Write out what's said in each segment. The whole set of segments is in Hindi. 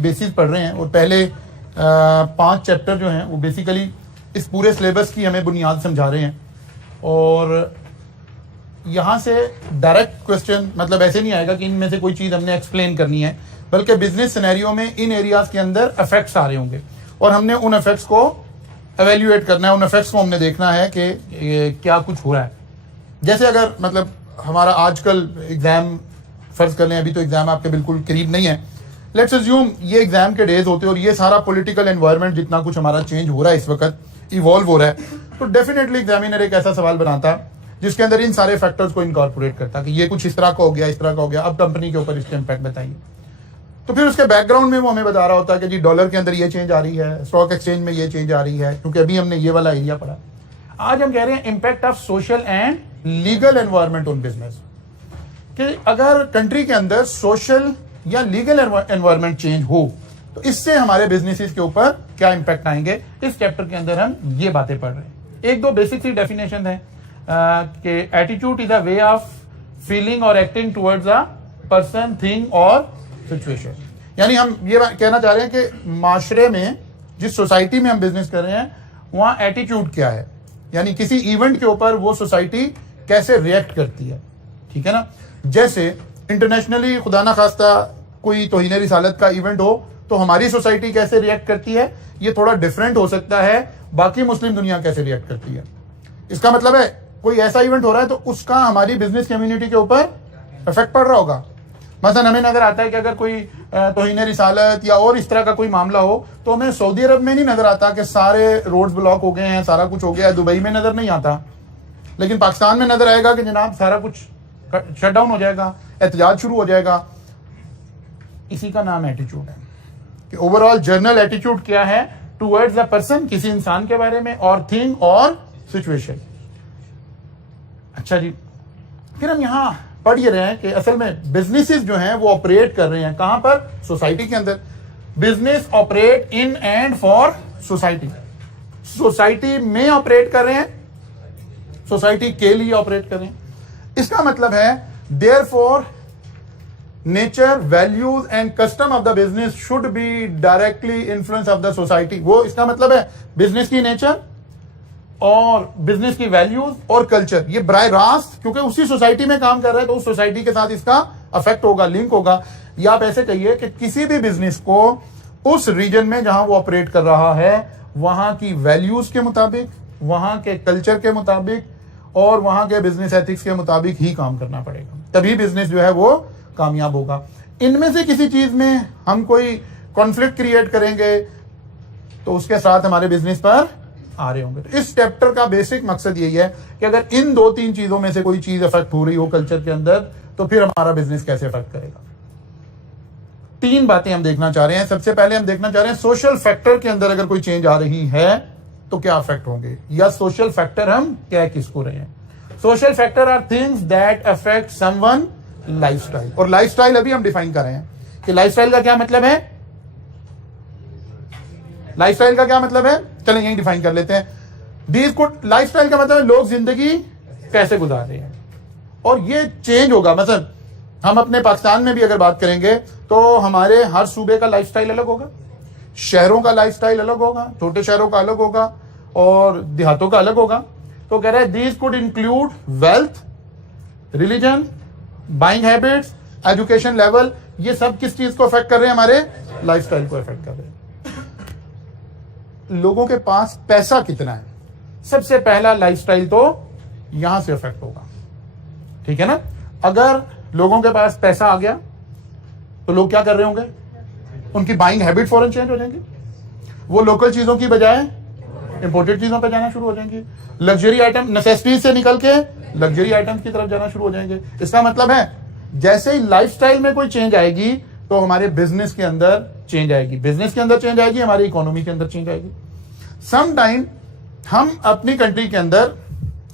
बेसिस पढ़ रहे हैं और पहले 5 चैप्टर जो हैं वो बेसिकली इस पूरे सिलेबस की हमें बुनियाद समझा रहे हैं। और यहाँ से डायरेक्ट क्वेश्चन मतलब ऐसे नहीं आएगा कि इनमें से कोई चीज़ हमने एक्सप्लेन करनी है, बल्कि बिजनेस सिनेरियो में इन एरियाज़ के अंदर इफेक्ट्स आ रहे होंगे और हमने उन इफेक्ट्स को एवेल्यूएट करना है, उन इफेक्ट्स को हमने देखना है कि क्या कुछ हो रहा है। जैसे अगर मतलब हमारा आजकल एग्ज़ाम फ़र्ज़ कर लें, अभी तो एग्ज़ाम आपके बिल्कुल करीब नहीं है, लेट्स अज्यूम ये एग्ज़ाम के डेज होते हैं और ये सारा पॉलिटिकल एनवायरनमेंट जितना कुछ हमारा चेंज हो रहा है इस वक्त इवॉल्व हो रहा है, तो डेफिनेटली एग्जामिनर एक ऐसा सवाल बनाता जिसके अंदर इन सारे फैक्टर्स को इनकॉर्पोरेट करता कि ये कुछ इस तरह का हो गया, इस तरह का हो गया, अब कंपनी के ऊपर इसके इम्पैक्ट बताइए। तो फिर उसके बैकग्राउंड में वो हमें बता रहा होता है कि जी डॉलर के अंदर ये चेंज आ रही है, स्टॉक एक्सचेंज में ये चेंज आ रही है, क्योंकि अभी हमने ये वाला एरिया पढ़ा। आज हम कह रहे हैं impact of social and legal environment on business, कि अगर कंट्री के अंदर सोशल या लीगल एनवायरनमेंट चेंज हो तो इससे हमारे बिजनेसेस के ऊपर क्या इंपैक्ट आएंगे। इस चैप्टर के अंदर हम ये बातें पढ़ रहे हैं। एक दो बेसिक सी डेफिनेशन है कि attitude is a way of feeling or acting towards a person, thing or situation. यानी हम ये कहना चाह रहे हैं कि माशरे में, जिस सोसाइटी में हम बिजनेस कर रहे हैं, वहाँ एटीट्यूड क्या है, यानी किसी इवेंट के ऊपर वो सोसाइटी कैसे रिएक्ट करती है। ठीक है ना। जैसे इंटरनेशनली खुदा ना खास्ता कोई तौहीन रिसालत का इवेंट हो तो हमारी सोसाइटी कैसे रिएक्ट करती है, ये थोड़ा डिफरेंट हो सकता है बाकी मुस्लिम दुनिया कैसे रिएक्ट करती है। इसका मतलब है कोई ऐसा इवेंट हो रहा है तो उसका हमारी बिजनेस कम्युनिटी के ऊपर इफेक्ट पड़ रहा होगा। मसलन हमें नजर आता है कि अगर कोई तौहीन रिसालत या और इस तरह का कोई मामला हो तो हमें सऊदी अरब में नहीं नजर आता कि सारे रोड्स ब्लॉक हो गए हैं, सारा कुछ हो गया है। दुबई में नजर नहीं आता, लेकिन पाकिस्तान में नजर आएगा कि जनाब सारा कुछ शट डाउन हो जाएगा, एहतजाज शुरू हो जाएगा। इसी का नाम एटीट्यूड है कि ओवरऑल जर्नल एटीट्यूड क्या है टुवर्ड्स द पर्सन, किसी इंसान के बारे में, और थिंग और सिचुएशन। अच्छा जी, फिर हम यहां पढ़ ये रहे हैं कि असल में बिजनेसेस जो हैं वो ऑपरेट कर रहे हैं कहां पर, सोसाइटी के अंदर। Business operate in and for society, society में ऑपरेट कर रहे हैं, सोसाइटी के लिए ऑपरेट कर रहे हैं। इसका मतलब है therefore nature, values and custom of the business should be directly influence of the society. वो इसका मतलब है बिजनेस की नेचर और बिजनेस की वैल्यूज और कल्चर, ये बराह रास्त क्योंकि उसी सोसाइटी में काम कर रहा है तो उस सोसाइटी के साथ इसका अफेक्ट होगा, लिंक होगा। या आप ऐसे कहिए कि किसी भी बिजनेस को उस रीजन में जहां वो ऑपरेट कर रहा है वहां की वैल्यूज के मुताबिक, वहां के कल्चर के मुताबिक और वहां के बिजनेस एथिक्स के मुताबिक ही काम करना पड़ेगा, तभी बिजनेस जो है वो कामयाब होगा। इनमें से किसी चीज में हम कोई कॉन्फ्लिक्ट क्रिएट करेंगे तो उसके साथ हमारे बिजनेस पर आ रहे होंगे। तो इस चैप्टर का बेसिक मकसद यही है कि अगर इन 2-3 चीजों में से कोई चीज अफेक्ट हो रही हो कल्चर के अंदर तो फिर हमारा बिजनेस कैसे अफेक्ट करेगा। 3 बातें हम देखना चाह रहे हैं। सबसे पहले हम देखना चाह रहे हैं सोशल फैक्टर के अंदर अगर कोई चेंज आ रही है तो क्या अफेक्ट होंगे, या सोशल फैक्टर हम कह किसको रहे हैं। Social factor are things that affect someone lifestyle, और लाइफस्टाइल अभी हम डिफाइन कर रहे हैं कि लाइफस्टाइल का क्या मतलब है। लाइफस्टाइल का क्या मतलब है, चलें यही डिफाइन कर लेते हैं। दीज कुड, लाइफस्टाइल का मतलब है लोग जिंदगी कैसे गुजार रहे हैं, और ये चेंज होगा। मतलब हम अपने पाकिस्तान में भी अगर बात करेंगे तो हमारे हर सूबे का लाइफस्टाइल अलग होगा, शहरों का लाइफस्टाइल अलग होगा, छोटे शहरों का अलग होगा और देहातों का अलग होगा। तो कह रहे हैं these could include wealth, religion, buying habits, education level. ये सब किस चीज को अफेक्ट कर रहे हैं, हमारे लाइफस्टाइल को अफेक्ट कर रहे हैं। लोगों के पास पैसा कितना है, सबसे पहला लाइफस्टाइल तो यहां से अफेक्ट होगा। ठीक है ना। अगर लोगों के पास पैसा आ गया तो लोग क्या कर रहे होंगे, उनकी बाइंग हैबिट फौरन चेंज हो जाएंगी, वो लोकल चीजों की बजाय इंपोर्टेड चीजों पर जाना शुरू हो जाएंगे। लग्जरी आइटम, नेसेसिटीज से निकल के लग्जरी आइटम्स की तरफ जाना शुरू हो जाएंगे। इसका मतलब है जैसे ही लाइफस्टाइल में कोई चेंज आएगी तो हमारे बिजनेस के अंदर चेंज आएगी, बिजनेस के अंदर चेंज आएगी, हमारी इकोनॉमी के अंदर चेंज आएगी। सम टाइम हम अपनी कंट्री के अंदर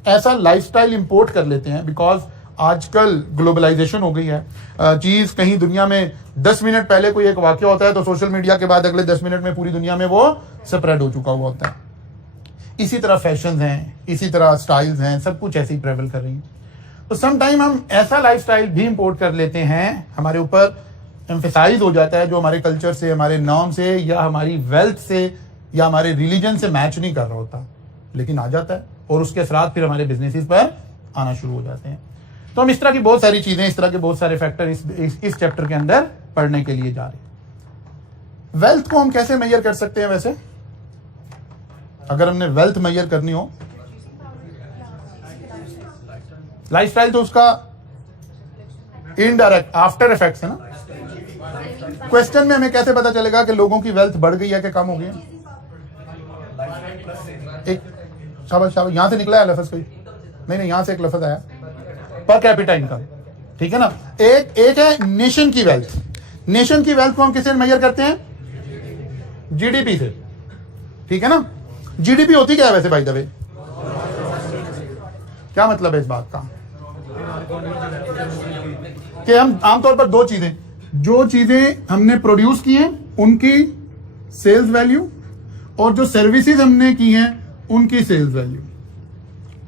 ऐसा लाइफस्टाइल इंपोर्ट कर लेते हैं बिकॉज आजकल ग्लोबलाइजेशन हो गई है। चीज कहीं दुनिया में 10 मिनट पहले कोई एक वाकया होता है तो सोशल मीडिया के बाद अगले 10 मिनट में पूरी दुनिया में वो स्प्रेड हो चुका हुआ होता है। इसी तरह फैशन हैं, इसी तरह स्टाइल्स हैं, सब कुछ ऐसे ही ट्रेवल कर रही है। तो सम टाइम हम ऐसा लाइफस्टाइल भी इंपोर्ट कर लेते हैं हमारे ऊपर एम्फेसाइज हो जाता है, जो हमारे कल्चर से, हमारे नॉर्म से या हमारी वेल्थ से या हमारे रिलीजन से मैच नहीं कर रहा होता, लेकिन आ जाता है और उसके असरात फिर हमारे बिजनेसेस पर आना शुरू हो जाते हैं। तो हम इस तरह की बहुत सारी चीजें, इस तरह के बहुत सारे फैक्टर इस चैप्टर के अंदर पढ़ने के लिए जा रहे हैं। वेल्थ को हम कैसे मेजर कर सकते हैं? वैसे अगर हमने वेल्थ मेजर करनी हो, लाइफस्टाइल तो उसका इनडायरेक्ट आफ्टर इफेक्ट्स है ना। क्वेश्चन में हमें कैसे पता चलेगा कि लोगों की वेल्थ बढ़ गई है कि कम हो गई है? एक शाबाश शाबाश, यहां से निकला है लफ्ज कोई? नहीं, यहां से एक लफ्ज आया, पर कैपिटा इनकम, ठीक है ना। एक है नेशन की वेल्थ। नेशन की वेल्थ को हम किससे मेजर करते हैं? जीडीपी से, ठीक है ना। जीडीपी होती क्या है वैसे बाय द वे? क्या मतलब है इस बात का? कि हम आमतौर पर दो चीजें, जो चीजें हमने प्रोड्यूस की हैं उनकी सेल्स वैल्यू, और जो सर्विसेज हमने की हैं उनकी सेल्स वैल्यू,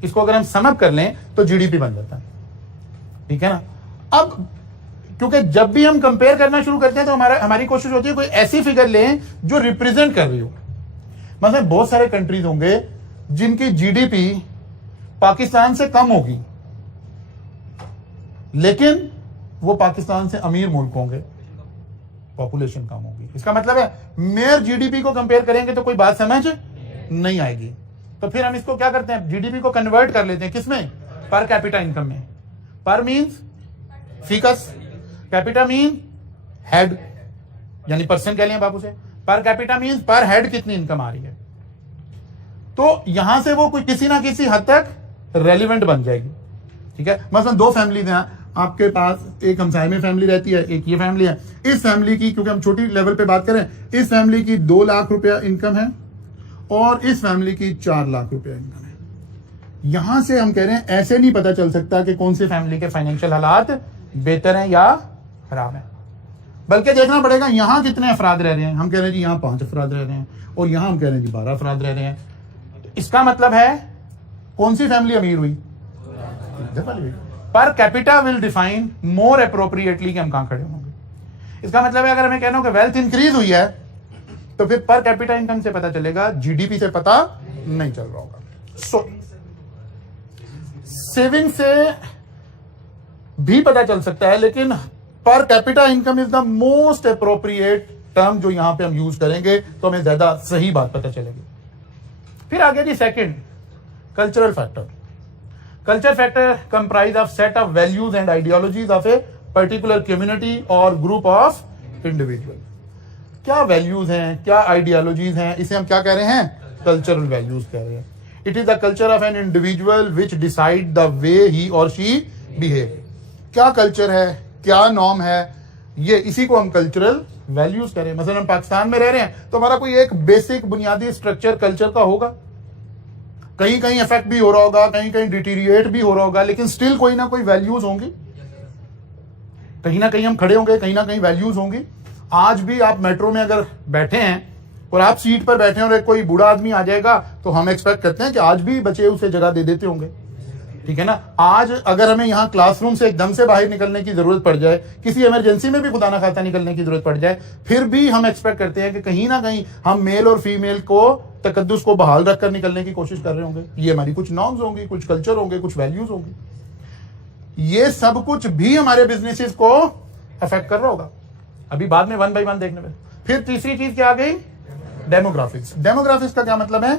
इसको अगर हम सम अप कर लें तो जीडीपी बन जाता है, ठीक है ना। अब क्योंकि जब भी हम कंपेयर करना शुरू करते हैं तो हमारी कोशिश होती है कोई ऐसी फिगर लें जो रिप्रेजेंट कर रही हो। मतलब बहुत सारे कंट्रीज होंगे जिनकी जीडीपी पाकिस्तान से कम होगी, लेकिन वो पाकिस्तान से अमीर मुल्क होंगे, पॉपुलेशन कम होगी। इसका मतलब है मेयर जीडीपी को कंपेयर करेंगे तो कोई बात समझ नहीं आएगी। तो फिर हम इसको क्या करते हैं, जीडीपी को कन्वर्ट कर लेते हैं किसमें? पर कैपिटा इनकम में। पर means ficus, capita mean head, यानी पर्सन कह लें बाबू से। पर कैपिटा मींस पर हेड कितनी इनकम आ रही है। तो यहां से वो कोई किसी ना किसी हद तक रेलिवेंट बन जाएगी, ठीक है। मसलन दो फैमिलीज हैं आपके पास, एक हमसाये में फैमिली रहती है, एक ये फैमिली है। इस फैमिली की, क्योंकि हम छोटी लेवल पे बात करें, इस फैमिली की 2 लाख रुपया इनकम है और इस फैमिली की 4 लाख रुपया इनकम है। यहां से हम कह रहे हैं ऐसे नहीं पता चल सकता कि कौन सी फैमिली के फाइनेंशियल हालात बेहतर हैं या खराब हैं, बल्कि देखना पड़ेगा यहां कितने अफराद रह रहे हैं। हम कह रहे हैं जी यहां 5 अफराद रह रहे हैं और यहां हम कह रहे हैं जी 12 अफराद रह रहे हैं। इसका मतलब है कौन सी फैमिली अमीर हुई? Per capita will define more appropriately कि हम कहां खड़े होंगे। इसका मतलब है अगर हमें कहना हो कि वेल्थ इंक्रीज हुई है तो फिर पर कैपिटा इनकम से पता चलेगा, जीडीपी से पता नहीं चल रहा होगा। सो सेविंग से भी पता चल सकता है, लेकिन per capita income is the most appropriate term जो यहां पे हम यूज करेंगे तो हमें ज्यादा सही बात पता चलेगी। फिर आगे जी second, cultural factor. Culture factor comprise of set of values and ideologies of a particular community or group of individual. क्या वैल्यूज हैं, क्या आइडियोलॉजीज हैं, इसे हम क्या कह रहे हैं? कल्चरल वैल्यूज कह रहे हैं। It is the culture of an individual which decide the way he or she behave. क्या कल्चर है, क्या नॉर्म है, ये इसी को हम कल्चरल वैल्यूज कह रहे हैं। मतलब हम पाकिस्तान में रह रहे हैं तो हमारा कोई एक बेसिक बुनियादी स्ट्रक्चर कल्चर का होगा, कहीं कहीं इफेक्ट भी हो रहा होगा, कहीं कहीं डिटीरिएट भी हो रहा होगा, लेकिन स्टिल कोई ना कोई वैल्यूज होंगी, कहीं ना कहीं हम खड़े होंगे, कहीं ना कहीं वैल्यूज होंगी। आज भी आप मेट्रो में अगर बैठे हैं और आप सीट पर बैठे हैं और एक कोई बूढ़ा आदमी आ जाएगा तो हम एक्सपेक्ट करते हैं कि आज भी बच्चे उसे जगह दे देते होंगे, ठीक है ना। आज अगर हमें यहाँ क्लासरूम से एकदम से बाहर निकलने की जरूरत पड़ जाए, किसी इमरजेंसी में भी खुदा ना खासा निकलने की जरूरत पड़ जाए, फिर भी हम एक्सपेक्ट करते हैं कि कहीं ना कहीं हम मेल और फीमेल को तकद्दुस को बहाल रखकर निकलने की कोशिश कर रहे होंगे। ये हमारी कुछ नॉर्म्स होंगी, कुछ कल्चर होंगे, कुछ वैल्यूज होंगी। ये सब कुछ भी हमारे बिजनेसेस को अफेक्ट कर रहा होगा। अभी बाद में 1 by 1 देखने में। फिर तीसरी चीज क्या आ गई? डेमोग्राफिक्स। डेमोग्राफिक्स का क्या मतलब है?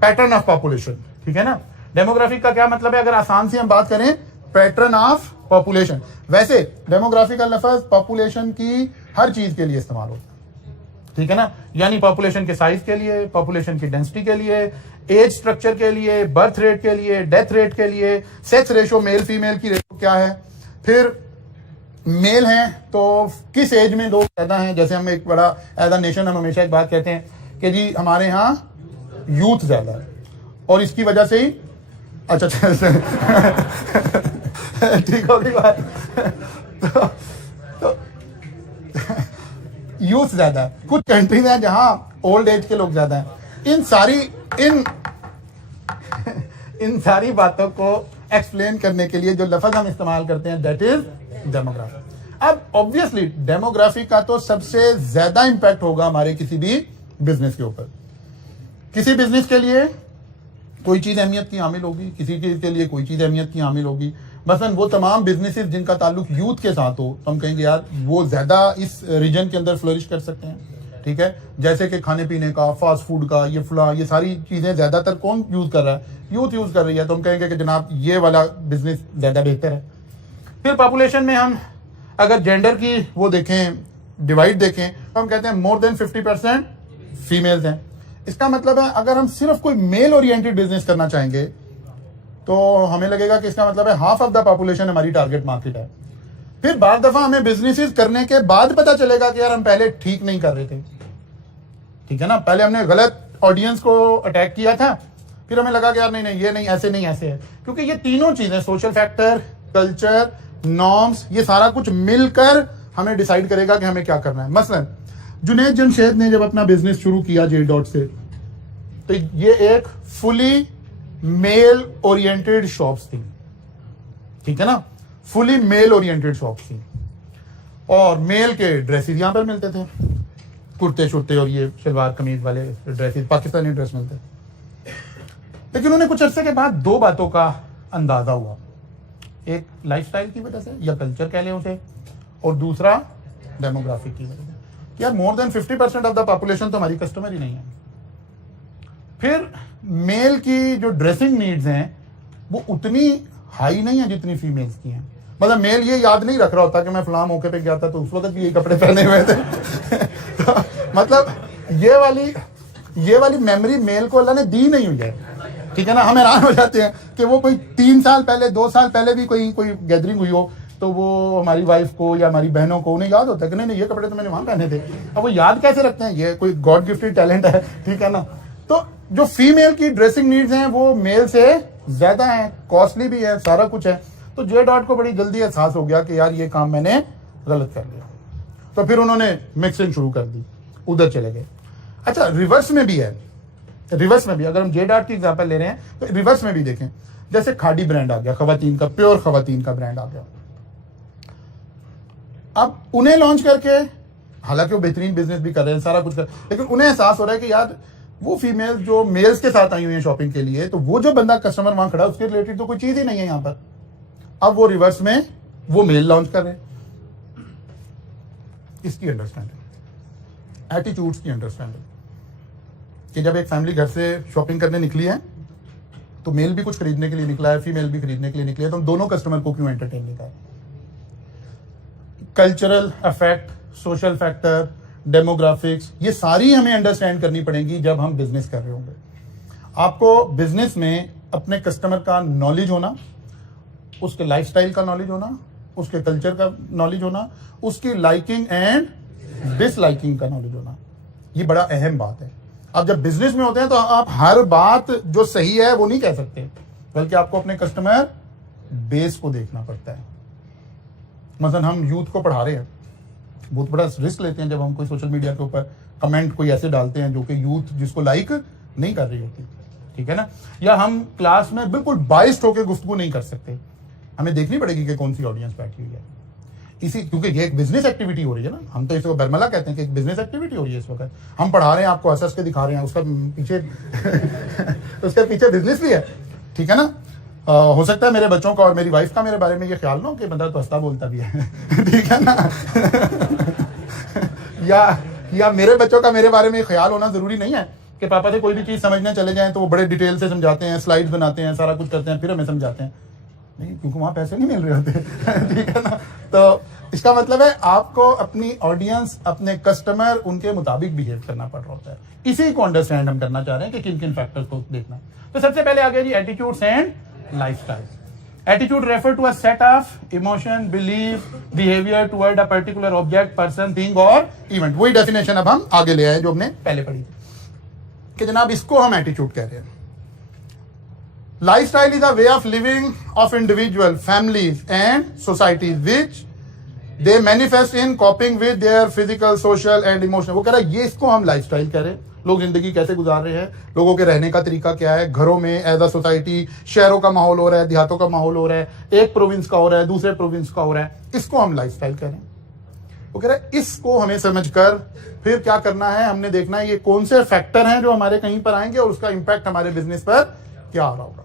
पैटर्न ऑफ पॉपुलेशन, ठीक है ना। डेमोग्राफिक का क्या मतलब है? अगर आसान से हम बात करें, पैटर्न ऑफ पॉपुलेशन। वैसे डेमोग्राफिक का लफ्ज पॉपुलेशन की हर चीज के लिए इस्तेमाल होता है, ठीक है ना। यानी पॉपुलेशन के साइज के लिए, पॉपुलेशन की डेंसिटी के लिए, एज स्ट्रक्चर के लिए, बर्थ रेट के लिए, डेथ रेट के लिए, सेक्स रेशो, मेल फीमेल की रेशो क्या है, फिर मेल हैं तो किस एज में लोग पैदा हैं। जैसे हम एक बड़ा एज अ नेशन हम हमेशा एक बात कहते हैं कि जी हमारे यहाँ यूथ ज्यादा है और इसकी वजह से ही अच्छा ठीक होगी बात। तो यूथ ज्यादा है, कुछ कंट्रीज हैं जहां ओल्ड एज के लोग ज्यादा हैं। इन सारी बातों को एक्सप्लेन करने के लिए जो लफ्ज हम इस्तेमाल करते हैं दैट इज डेमोग्राफी। अब ऑब्वियसली डेमोग्राफी का तो सबसे ज्यादा इंपैक्ट होगा हमारे किसी भी बिजनेस के ऊपर। किसी बिजनेस के लिए कोई चीज अहमियत की हामिल होगी, किसी चीज के लिए कोई चीज अहमियत की हामिल होगी। मसलन वो तमाम बिजनेसेस जिनका ताल्लुक यूथ के साथ हो तो हम कहेंगे यार वो ज्यादा इस रीजन के अंदर फ्लोरिश कर सकते हैं, ठीक है। जैसे कि खाने पीने का, फास्ट फूड का, ये फुला, ये सारी चीजें ज्यादातर कौन यूज कर रहा है? यूथ यूज कर रही है, तो हम कहेंगे कि जनाब ये वाला बिजनेस ज्यादा बेहतर है। फिर पॉपुलेशन में हम अगर जेंडर की वो देखें, डिवाइड देखें, तो हम कहते हैं मोर देन 50% फीमेल्स हैं। इसका मतलब है अगर हम सिर्फ कोई मेल ओरिएंटेड बिजनेस करना चाहेंगे तो हमें लगेगा कि इसका मतलब है हाफ ऑफ द पॉपुलेशन हमारी टारगेट मार्केट है। फिर बार दफा हमें बिजनेसेस करने के बाद पता चलेगा कि यार हम पहले ठीक नहीं कर रहे थे, ठीक है ना, पहले हमने गलत ऑडियंस को अटैक किया था, फिर हमें लगा कि यार नहीं नहीं ये नहीं, ऐसे नहीं, ऐसे है। क्योंकि ये तीनों चीजें, सोशल फैक्टर, कल्चर, नॉर्म्स, ये सारा कुछ मिलकर हमें डिसाइड करेगा कि हमें क्या करना है। मसलन जुनैद जमशेद ने जब अपना बिजनेस शुरू किया जे डॉट से, तो ये एक फुली मेल ओरिएंटेड शॉप्स थी, ठीक है ना, फुली मेल ओरिएंटेड शॉप्स थी, और मेल के ड्रेसेस यहां पर मिलते थे, कुर्ते शुर्ते और ये शलवार कमीज वाले ड्रेसेस, पाकिस्तानी ड्रेस मिलते थे। लेकिन उन्हें कुछ अरसे के बाद दो बातों का अंदाजा हुआ, एक लाइफस्टाइल की वजह से या कल्चर कह लें उसे, और दूसरा डेमोग्राफिक की वजह से। यार more than 50% of the population तो हमारी कस्टमर ही नहीं है। फिर मेल की जो ड्रेसिंग नीड्स हैं वो उतनी हाई नहीं है जितनी फीमेल्स की हैं। मतलब मेल ये याद नहीं रख रहा होता कि मैं फलां मौके पे गया था तो उस वक्त भी ये कपड़े पहने हुए थे तो मतलब ये वाली मेमोरी मेल को अल्लाह ने दी नहीं हुई है, ठीक है ना। हम हैरान हो जाते हैं कि वो कोई 3 साल पहले, 2 साल पहले भी कोई गैदरिंग हुई हो तो वो हमारी वाइफ को या हमारी बहनों को उन्हें याद होता है कि नहीं ये कपड़े तो मैंने वहां पहने थे। अब वो याद कैसे रखते हैं? ये कोई गॉड गिफ्टेड टैलेंट है, ठीक है ना। तो जो फीमेल की ड्रेसिंग नीड्स हैं वो मेल से ज्यादा हैं, कॉस्टली भी है, सारा कुछ है। तो जे डॉट को बड़ी जल्दी एहसास हो गया कि यार ये काम मैंने गलत कर लिया, तो फिर उन्होंने मिक्सिंग शुरू कर दी, उधर चले गए। अच्छा, रिवर्स में भी है, रिवर्स में भी अगर हम जे डॉट की एग्जांपल ले रहे हैं तो रिवर्स में भी देखें, जैसे खादी ब्रांड आ गया, खवातीन का, प्योर खवातीन का ब्रांड आ गया। अब उन्हें लॉन्च करके, हालांकि वो बेहतरीन बिजनेस भी कर रहे हैं, सारा कुछ कर, लेकिन उन्हें एहसास हो रहा है कि यार वो फीमेल जो मेल्स के साथ आई हुई है शॉपिंग के लिए, तो वो जो बंदा कस्टमर वहां खड़ा है उसके रिलेटेड तो कोई चीज ही नहीं है यहां पर। अब वो रिवर्स में वो मेल लॉन्च कर रहे हैं। इसकी अंडरस्टैंडिंग, एटीट्यूड्स की अंडरस्टैंडिंग, कि जब एक फैमिली घर से शॉपिंग करने निकली है तो मेल भी कुछ खरीदने के लिए निकला है, फीमेल भी खरीदने के लिए निकली है, तो हम दोनों कस्टमर को क्यों एंटरटेन नहीं करें। Cultural effect, social factor, demographics, ये सारी हमें अंडरस्टैंड करनी पड़ेगी जब हम बिजनेस कर रहे होंगे। आपको बिजनेस में अपने कस्टमर का नॉलेज होना, उसके लाइफस्टाइल का नॉलेज होना, उसके कल्चर का नॉलेज होना, उसकी लाइकिंग एंड डिसलाइकिंग का नॉलेज होना, ये बड़ा अहम बात है। अब जब बिजनेस में होते हैं तो आप हर बात जो सही है वो नहीं कह सकते, बल्कि आपको अपने कस्टमर बेस को देखना पड़ता है। मतलब हम यूथ को पढ़ा रहे हैं, बहुत बड़ा रिस्क लेते हैं जब हम कोई सोशल मीडिया के ऊपर कमेंट कोई ऐसे डालते हैं जो कि यूथ जिसको लाइक नहीं कर रही होती, ठीक है ना। या हम क्लास में बिल्कुल बाइस्ड होकर गुफ्तगू नहीं कर सकते, हमें देखनी पड़ेगी कि कौन सी ऑडियंस बैठी हुई है। इसी क्योंकि ये एक बिजनेस एक्टिविटी हो रही है ना, हम तो इसको बरमला कहते हैं कि एक बिजनेस एक्टिविटी हो रही है इस वक्त। हम पढ़ा रहे हैं, आपको हंस के दिखा रहे हैं, उसका पीछे उसके पीछे बिजनेस भी है, ठीक है ना। हो सकता है मेरे बच्चों का और मेरी वाइफ का मेरे बारे में ये ख्याल ना हो कि बंदा तो हंसता बोलता भी है ठीक है ना या मेरे बच्चों का मेरे बारे में ख्याल होना जरूरी नहीं है कि पापा से कोई भी चीज समझने चले जाएं तो वो बड़े डिटेल से समझाते हैं, स्लाइड्स बनाते हैं, सारा कुछ करते हैं, फिर हमें समझाते हैं। नहीं, क्योंकि वहां पैसे नहीं मिल रहे होते ठीक है ना। तो इसका मतलब है आपको अपनी ऑडियंस, अपने कस्टमर, उनके मुताबिक बिहेव करना पड़ रहा होता है। इसी को अंडरस्टैंड हम करना चाह रहे हैं कि किन किन फैक्टर्स को देखना। तो सबसे पहले आ गया जी attitudes and lifestyle. Attitude refer to a set of emotion, belief, behavior toward a particular object, person, thing or event। वही डेफिनेशन अब हम आगे ले आए जो हमने पहले पढ़ी थी कि जनाब इसको हम एटीट्यूड कह रहे हैं। Lifestyle is a way of living of individual, families and societies which they manifest in कॉपिंग with their physical, social and emotional. वो कह रहा है ये इसको हम लाइफस्टाइल कह रहे हैं। लोग जिंदगी कैसे गुजार रहे हैं, लोगों के रहने का तरीका क्या है, घरों में एज अ सोसाइटी, शहरों का माहौल हो रहा है, देहातों का माहौल हो रहा है, एक प्रोविंस का हो रहा है, दूसरे प्रोविंस का हो रहा है, इसको हम लाइफस्टाइल कह रहे हैं। वो कह रहे इसको हमें समझकर फिर क्या करना है, हमने देखना है ये कौन से फैक्टर हैं जो हमारे कहीं पर आएंगे और उसका इंपैक्ट हमारे बिजनेस पर क्या आ रहा होगा।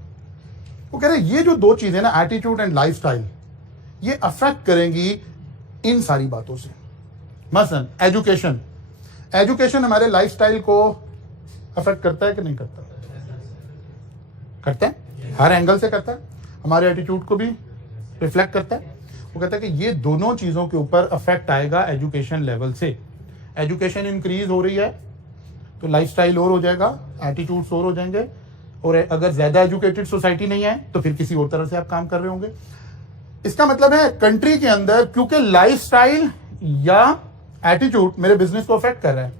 वो कह रहे ये जो दो चीजें ना, एटीट्यूड एंड लाइफस्टाइल, ये अफेक्ट करेंगी इन सारी बातों से। मसलन एजुकेशन, एजुकेशन हमारे लाइफस्टाइल को अफेक्ट करता है कि नहीं करता? करता है, हर एंगल से करता है, हमारे एटीट्यूड को भी रिफ्लेक्ट करता है। वो कहता है कि ये दोनों चीजों के ऊपर अफेक्ट आएगा एजुकेशन लेवल से। एजुकेशन इंक्रीज हो रही है तो लाइफस्टाइल और हो जाएगा, एटीट्यूड्स और हो जाएंगे, और अगर ज्यादा एजुकेटेड सोसाइटी नहीं है तो फिर किसी और तरह से आप काम कर रहे होंगे। इसका मतलब है कंट्री के अंदर क्योंकि लाइफस्टाइल या एटीट्यूड मेरे बिजनेस को अफेक्ट कर रहा है,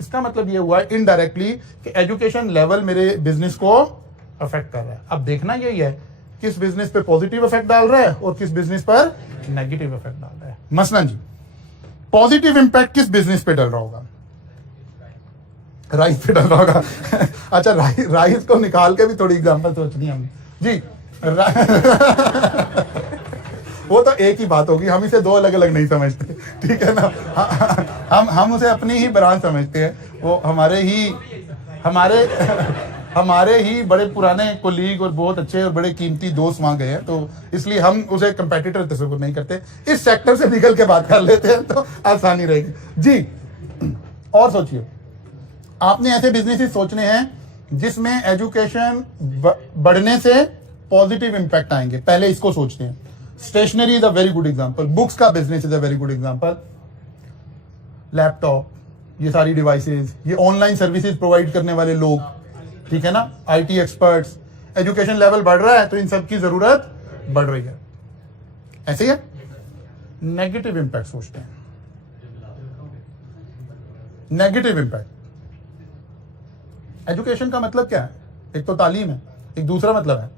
इसका मतलब ये हुआ इनडायरेक्टली कि एजुकेशन लेवल मेरे बिजनेस को अफेक्ट कर रहा है। अब देखना यही है किस बिजनेस पे पॉजिटिव इफेक्ट डाल रहा है और किस बिजनेस पर नेगेटिव इफेक्ट डाल रहा है। मसलन जी, पॉजिटिव इंपैक्ट किस बिजनेस पे डल रहा होगा? राइस पे डल रहा होगा। अच्छा, राइस को निकाल के भी थोड़ी एग्जांपल सोचनी है हमें जी। वो तो एक ही बात होगी, हम इसे दो अलग अलग नहीं समझते, ठीक है ना। हम उसे अपनी ही ब्रांच समझते हैं। वो हमारे ही बड़े पुराने कोलीग और बहुत अच्छे और बड़े कीमती दोस्त वहां गए हैं, तो इसलिए हम उसे कंपेटिटर तस्वीर नहीं करते। इस सेक्टर से निकल के बात कर लेते हैं तो आसानी रहेगी जी। और सोचिए, आपने ऐसे बिजनेसेस सोचने हैं जिसमें एजुकेशन बढ़ने से पॉजिटिव इंपैक्ट आएंगे। पहले इसको सोचते हैं। Stationery is a very good example, books का business is a very good example, laptop, ये सारी डिवाइसेस, ये ऑनलाइन सर्विसेज प्रोवाइड करने वाले लोग, ठीक है ना, आईटी एक्सपर्ट्स। एजुकेशन लेवल बढ़ रहा है तो इन सब की जरूरत बढ़ रही है। ऐसे ही है। नेगेटिव इंपैक्ट सोचते हैं। नेगेटिव इंपैक्ट, एजुकेशन का मतलब क्या है? एक तो तालीम है, एक दूसरा मतलब है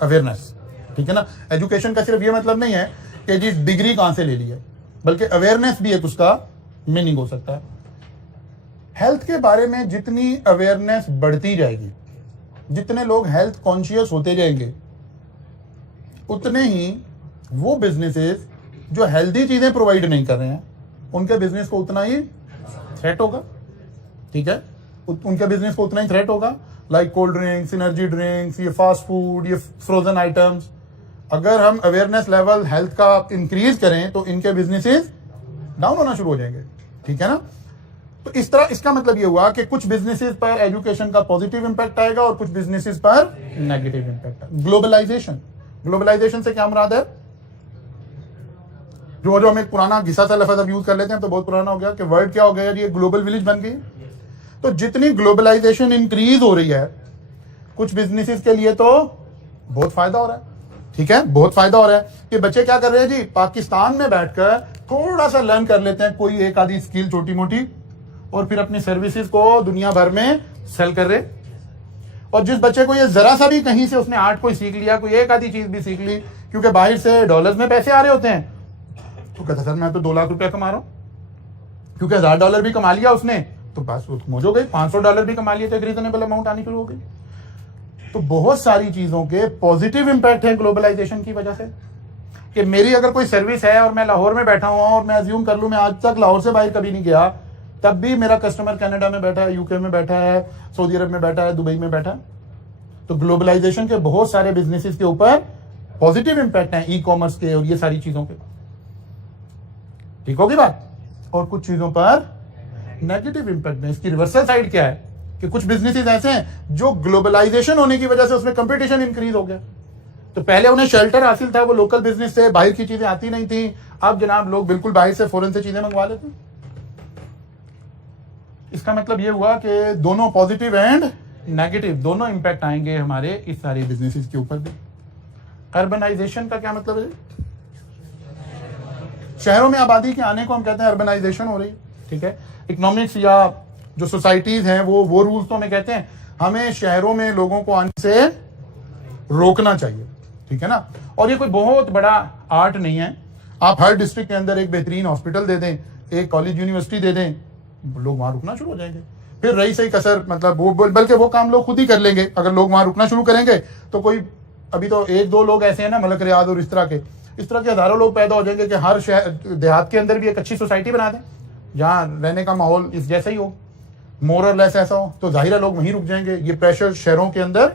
अवेयरनेस, ठीक है ना। एजुकेशन का सिर्फ ये मतलब नहीं है कि जी डिग्री कहां से ले ली है, बल्कि अवेयरनेस भी एक उसका मीनिंग हो सकता है। हेल्थ के बारे में जितनी अवेयरनेस बढ़ती जाएगी, जितने लोग हेल्थ कॉन्शियस होते जाएंगे, उतने ही वो बिजनेसेस जो हेल्दी चीजें प्रोवाइड नहीं कर रहे हैं उनके बिजनेस को उतना ही थ्रेट होगा, ठीक है। उनके बिजनेस को उतना ही थ्रेट होगा। Like cold drinks, energy drinks, ये फास्ट फूड, ये फ्रोजन आइटम्स। अगर हम अवेयरनेस लेवल हेल्थ का इंक्रीज करें तो इनके बिजनेसेस डाउन होना शुरू हो जाएंगे, ठीक है ना। तो इस तरह इसका मतलब ये हुआ कि कुछ बिजनेसेस पर एजुकेशन का पॉजिटिव इंपैक्ट आएगा और कुछ बिजनेसेस पर नेगेटिव इंपैक्ट आएगा। ग्लोबलाइजेशन, ग्लोबलाइजेशन से क्या मुराद है? जो हम एक पुराना घिसा सा लफ्ज अब यूज कर लेते हैं तो बहुत पुराना हो गया कि वर्ल्ड क्या हो गया, ये ग्लोबल विलेज बन गई। तो जितनी ग्लोबलाइजेशन इंक्रीज हो रही है, कुछ बिजनेसेस के लिए तो बहुत फायदा हो रहा है, ठीक है, बहुत फायदा हो रहा है कि बच्चे क्या कर रहे हैं जी, पाकिस्तान में बैठकर थोड़ा सा लर्न कर लेते हैं, कोई एक आधी स्किल छोटी मोटी, और फिर अपनी सर्विसेज को दुनिया भर में सेल कर रहे। और जिस बच्चे को ये जरा सा भी कहीं से उसने आर्ट कोई सीख लिया, कोई एक आधी चीज भी सीख ली, क्योंकि बाहर से डॉलर्स में पैसे आ रहे होते हैं, तो कहता सर मैं तो 2 लाख रुपया कमा रहा हूं, क्योंकि $1000 भी कमा लिया उसने तो बस मौज हो गई। $500 भी कमा लिए तो एक रीजनेबल अमाउंट आनी शुरू हो गई। तो बहुत सारी चीजों के पॉजिटिव इंपैक्ट है ग्लोबलाइजेशन की वजह से। कि मेरी अगर कोई सर्विस है और मैं लाहौर में बैठा हुआ और मैं अज्यूम कर लूं मैं आज तक लाहौर से बाहर कभी नहीं गया, तब भी मेरा कस्टमर कनाडा में बैठा है, यूके में बैठा है, सऊदी अरब में बैठा है, दुबई में बैठा है। तो ग्लोबलाइजेशन के बहुत सारे बिजनेसेस के ऊपर पॉजिटिव इंपैक्ट है, ई कॉमर्स के और ये सारी चीजों के, ठीक होगी बात। और कुछ चीजों पर नेगेटिव इंपैक्ट है। इसकी रिवर्सल साइड क्या है कि कुछ बिजनेसेस ऐसे हैं जो ग्लोबलाइजेशन होने की वजह से उसमें कंपटीशन इंक्रीज हो गया। तो पहले उन्हें शेल्टर हासिल था, वो लोकल बिजनेस से, बाहर की चीजें आती नहीं थी। अब जनाब लोग बिल्कुल बाहर से फॉरेन से चीजें मंगवा लेते हैं। इसका मतलब ये हुआ कि दोनों पॉजिटिव एंड नेगेटिव दोनों इंपैक्ट आएंगे हमारे इस सारे बिजनेसेस के ऊपर भी। अर्बनाइजेशन का क्या मतलब है? शहरों में आबादी के आने को हम कहते हैं अर्बनाइजेशन हो रही, ठीक है। इकोनॉमिक्स या जो सोसाइटीज हैं वो रूल्स तो हमें कहते हैं हमें शहरों में लोगों को आने से रोकना चाहिए, ठीक है ना। और ये कोई बहुत बड़ा आर्ट नहीं है। आप हर डिस्ट्रिक्ट के अंदर एक बेहतरीन हॉस्पिटल दे दें, एक कॉलेज यूनिवर्सिटी दे दें, लोग वहां रुकना शुरू हो जाएंगे। फिर रही सही कसर, मतलब वो बल्कि वो काम लोग खुद ही कर लेंगे। अगर लोग वहां रुकना शुरू करेंगे तो कोई, अभी तो 1-2 लोग ऐसे हैं ना, मलक रियाद और इस तरह के, इस तरह के हजारों लोग पैदा हो जाएंगे कि हर शहर देहात के अंदर भी एक अच्छी सोसाइटी बना दें जहाँ रहने का माहौल इस जैसा ही हो, मोर और लेस ऐसा हो, तो जाहिर है लोग वहीं रुक जाएंगे। ये प्रेशर शहरों के अंदर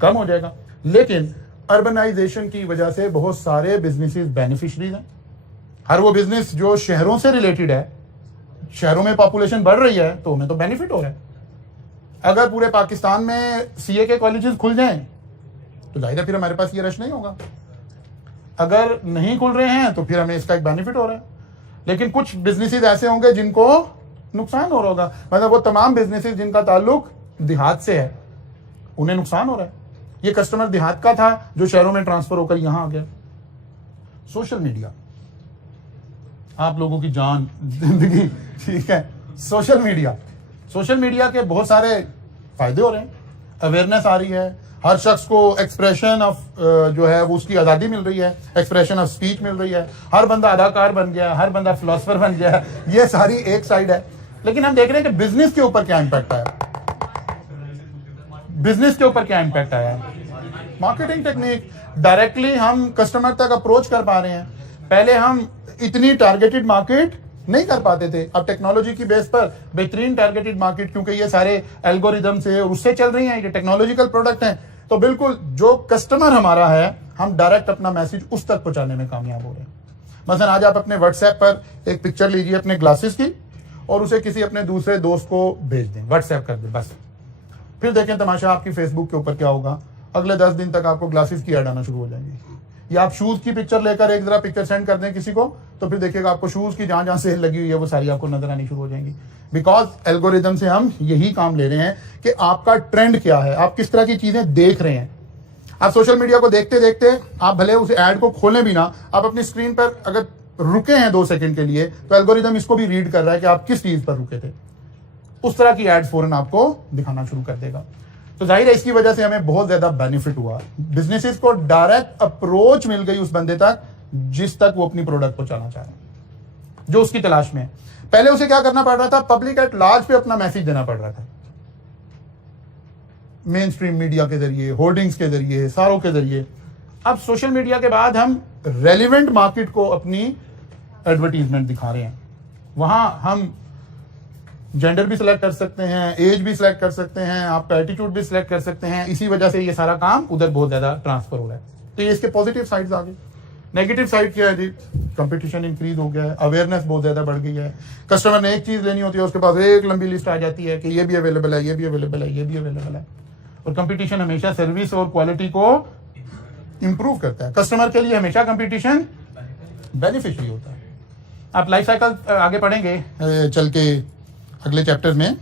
कम हो जाएगा। लेकिन अर्बनाइजेशन की वजह से बहुत सारे बिजनेसेस बेनिफिशरीज हैं। हर वो बिजनेस जो शहरों से रिलेटेड है, शहरों में पॉपुलेशन बढ़ रही है तो हमें तो बेनिफिट हो रहा है। अगर पूरे पाकिस्तान में सीए के कॉलेजेस खुल जाएं तो जाहिर है फिर हमारे पास ये रश नहीं होगा। अगर नहीं खुल रहे हैं तो फिर हमें इसका एक बेनिफिट हो रहा है। लेकिन कुछ बिजनेसेस ऐसे होंगे जिनको नुकसान हो रहा होगा, मतलब वो तमाम बिजनेसेस जिनका ताल्लुक देहात से है उन्हें नुकसान हो रहा है। ये कस्टमर देहात का था जो शहरों में ट्रांसफर होकर यहां आ गया। सोशल मीडिया आप लोगों की जान जिंदगी, ठीक है। सोशल मीडिया के बहुत सारे फायदे हो रहे हैं। अवेयरनेस आ रही है, हर शख्स को एक्सप्रेशन ऑफ जो है वो उसकी आज़ादी मिल रही है, एक्सप्रेशन ऑफ स्पीच मिल रही है। हर बंदा अदाकार बन गया, हर बंदा फिलोसफर बन गया। ये सारी एक साइड है। लेकिन हम देख रहे हैं कि बिजनेस के ऊपर क्या इंपैक्ट आया। मार्केटिंग टेक्निक, डायरेक्टली हम कस्टमर तक अप्रोच कर पा रहे हैं। पहले हम इतनी टारगेटेड मार्केट नहीं कर पाते थे। अब टेक्नोलॉजी की बेस पर बेहतरीन टारगेटेड मार्केट, क्योंकि ये सारे एल्गोरिदम से और उससे चल रही हैं, ये टेक्नोलॉजिकल प्रोडक्ट हैं, तो बिल्कुल जो कस्टमर हमारा है हम डायरेक्ट अपना मैसेज उस तक पहुंचाने में कामयाब हो रहे हैं। मसलन आज आप अपने व्हाट्सएप पर एक पिक्चर लीजिए अपने ग्लासेस की और उसे किसी अपने दूसरे दोस्त को भेज दें, व्हाट्सएप कर दें, बस। फिर देखें तमाशा आपकी फेसबुक के ऊपर क्या होगा। अगले 10 दिन तक आपको ग्लासेस की ऐड आना शुरू हो जाएंगी। या आप शूज की पिक्चर लेकर एक जरा पिक्चर सेंड कर दें किसी को, तो फिर देखिएगा आपको शूज की जहां जहां सेल लगी हुई है वो सारी आपको नजर आनी शुरू हो जाएंगी। बिकॉज एल्गोरिदम से हम यही काम ले रहे हैं कि आपका ट्रेंड क्या है, आप किस तरह की चीजें देख रहे हैं। आप सोशल मीडिया को देखते देखते आप भले उस ऐड को खोलें भी ना, आप अपनी स्क्रीन पर अगर रुके हैं 2 सेकंड के लिए तो एल्गोरिदम इसको भी रीड कर रहा है कि आप किस चीज पर रुके थे। उस तरह की एड्स फौरन आपको दिखाना शुरू कर देगा। तो जाहिर है इसकी वजह से हमें बहुत ज्यादा बेनिफिट हुआ। बिजनेसेस को डायरेक्ट अप्रोच मिल गई उस बंदे तक जिस तक वो अपनी प्रोडक्ट पहुंचाना चाह रहे हैं, जो उसकी तलाश में है। पहले उसे क्या करना पड़ रहा था, पब्लिक एट लार्ज पे अपना मैसेज देना पड़ रहा था, मेन स्ट्रीम मीडिया के जरिए, होर्डिंग्स के जरिए, सारों के जरिए। अब सोशल मीडिया के बाद हम रेलिवेंट मार्केट को अपनी एडवर्टीजमेंट दिखा रहे हैं। वहां हम जेंडर भी सिलेक्ट कर सकते हैं, एज भी सिलेक्ट कर सकते हैं, आपका एटीट्यूड भी सिलेक्ट कर सकते हैं। इसी वजह से ये सारा काम उधर बहुत ज्यादा ट्रांसफर हो रहा है। तो ये इसके पॉजिटिव साइड्स आ गए। नेगेटिव साइड क्या है जी, कंपटीशन इंक्रीज हो गया है, अवेयरनेस बहुत ज्यादा बढ़ गई है। कस्टमर ने एक चीज लेनी होती है, उसके पास एक लंबी लिस्ट आ जाती है कि ये भी अवेलेबल है, ये भी अवेलेबल है, ये भी अवेलेबल है। और कंपटीशन हमेशा सर्विस और क्वालिटी को इंप्रूव करता है। कस्टमर के लिए हमेशा कंपटीशन बेनिफिशियरी होता है। आप लाइफ साइकिल आगे पढ़ेंगे चल के अगले चैप्टर में